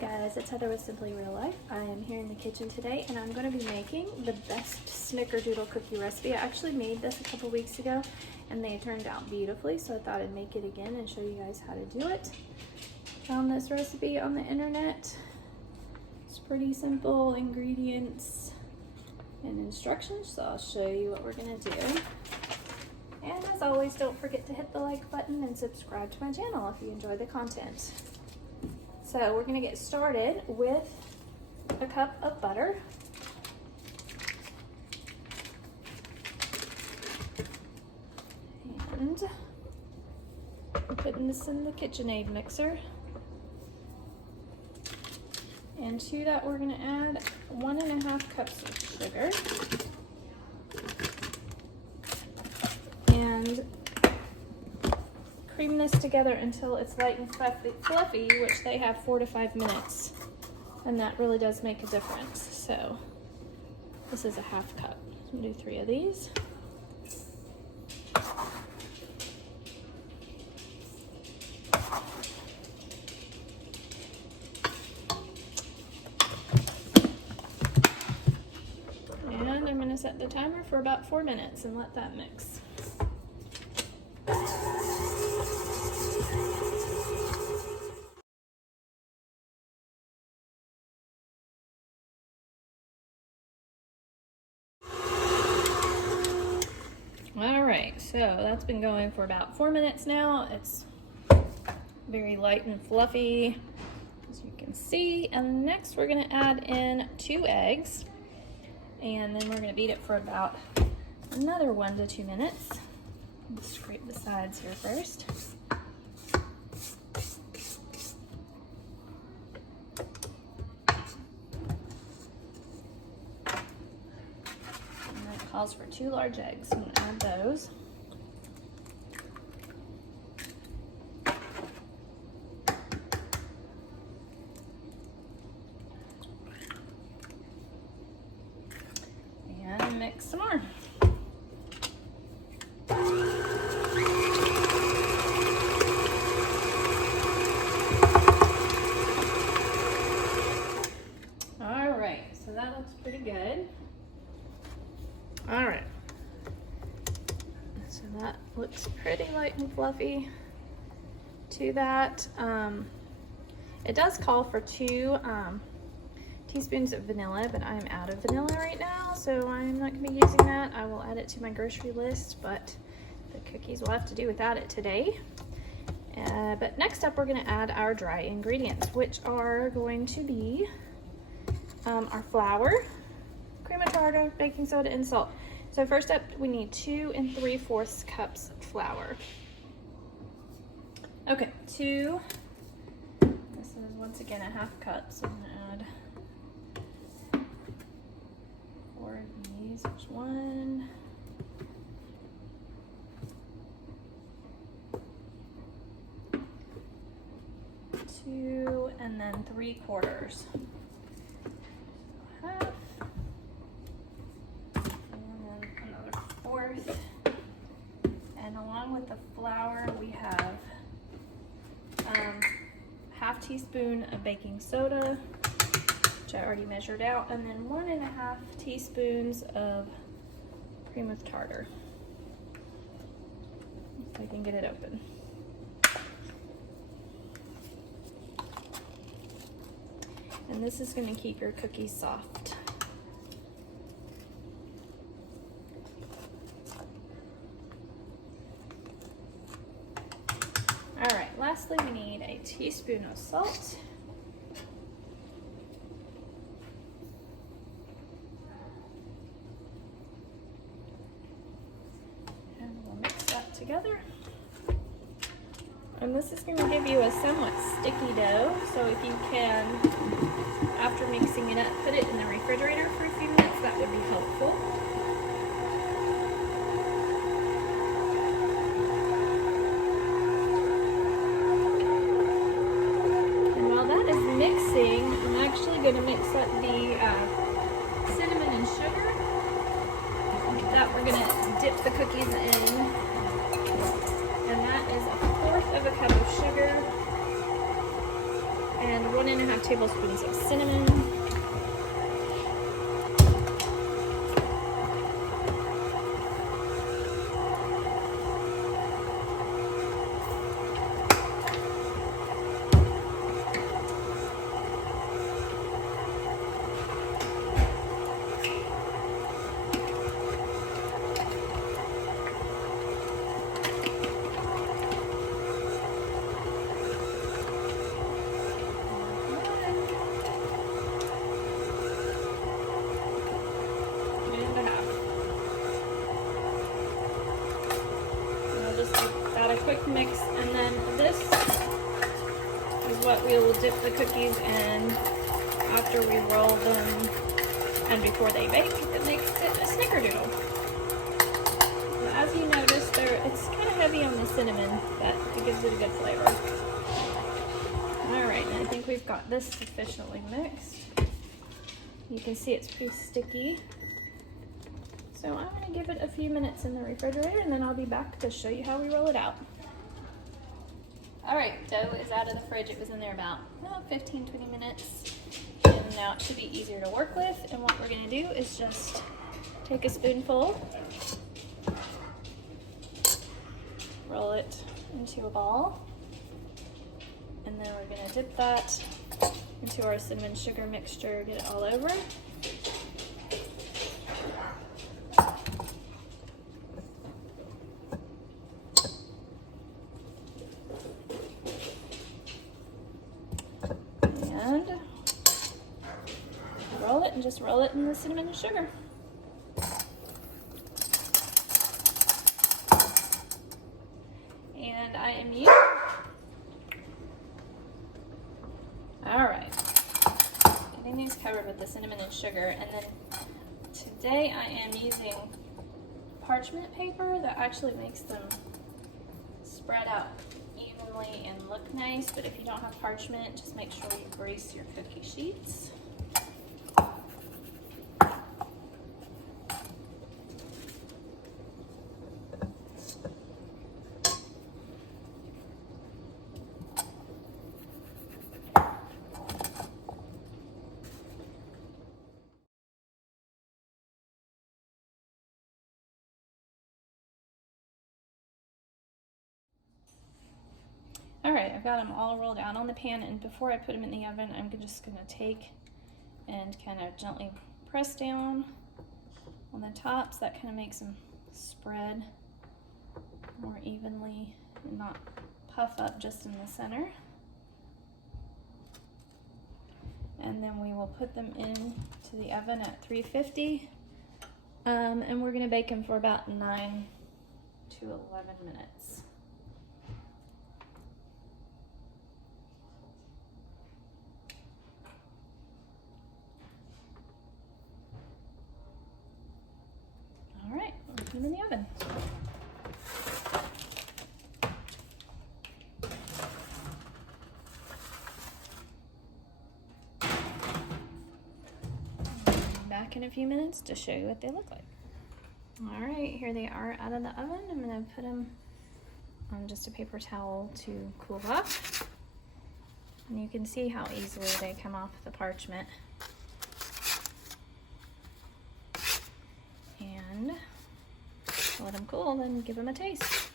guys, it's Heather with Simply Real Life. I am here in the kitchen today and I'm going to be making the best snickerdoodle cookie recipe. I actually made this a couple weeks ago and they turned out beautifully, so I thought I'd make it again and show you guys how to do it. Found this recipe on the internet. It's pretty simple ingredients and instructions, so I'll show you what we're going to do. And as always, don't forget to hit the like button and subscribe to my channel if you enjoy the content. So we're going to get started with a cup of butter. And I'm putting this in the KitchenAid mixer. And to that we're going to add 1.5 cups of sugar. And cream this together until it's light and fluffy, which they have 4 to 5 minutes, and that really does make a difference. So this is a 1/2 cup. So I'm gonna do 3 of these. And I'm gonna set the timer for about 4 minutes and let that mix. All right, so that's been going for about 4 minutes now. It's very light and fluffy, as you can see. And next we're gonna add in 2 eggs, and then we're gonna beat it for about another 1 to 2 minutes. Let's scrape the sides here first. Calls for 2 large eggs. I'm going to add those. And mix some more. All right, so that looks pretty good. All right, so that looks pretty light and fluffy. To that, it does call for 2 teaspoons of vanilla, but I'm out of vanilla right now, so I'm not gonna be using that. I will add it to my grocery list, but the cookies will have to do without it today. But next up, we're gonna add our dry ingredients, which are going to be our flour, cream of tartar, baking soda, and salt. So first up, we need 2 3/4 cups of flour. Okay, this is once again a 1/2 cup, so I'm gonna add 4 of these. There's 1, 2, and then 3/4. Half. And along with the flour, we have 1/2 teaspoon of baking soda, which I already measured out, and then 1.5 teaspoons of cream of tartar. If I can get it open. And this is going to keep your cookies soft. All right, lastly, we need a teaspoon of salt. And we'll mix that together. And this is going to give you a somewhat sticky dough, so if you can, after mixing it up, put it in the refrigerator for a few minutes, that would be helpful. Mixing, I'm actually going to mix up the cinnamon and sugar that we're going to dip the cookies in, and that is 1/4 cup of sugar and 1½ tablespoons of cinnamon. Just give that a quick mix, and then this is what we will dip the cookies in after we roll them and before they bake. It makes it a snickerdoodle. So as you notice, it's kind of heavy on the cinnamon, but it gives it a good flavor. Alright, and I think we've got this sufficiently mixed. You can see it's pretty sticky. So I'm going to give it a few minutes in the refrigerator, and then I'll be back to show you how we roll it out. Alright, dough is out of the fridge. It was in there about 15-20 minutes. And now it should be easier to work with. And what we're going to do is just take a spoonful, roll it into a ball, and then we're going to dip that into our cinnamon sugar mixture, get it all over. And roll it, and just roll it in the cinnamon and sugar. And I am using, alright, getting these covered with the cinnamon and sugar, and then today I am using parchment paper that actually makes them spread out evenly and look nice, but if you don't have parchment, just make sure you grease your cookie sheets. Alright, I've got them all rolled out on the pan, and before I put them in the oven, I'm just going to take and kind of gently press down on the tops. That kind of makes them spread more evenly and not puff up just in the center. And then we will put them into the oven at 350, and we're going to bake them for about 9 to 11 minutes. Alright, we'll put them in the oven. Back in a few minutes to show you what they look like. Alright, here they are out of the oven. I'm going to put them on just a paper towel to cool off. And you can see how easily they come off the parchment. And let them cool, then give them a taste.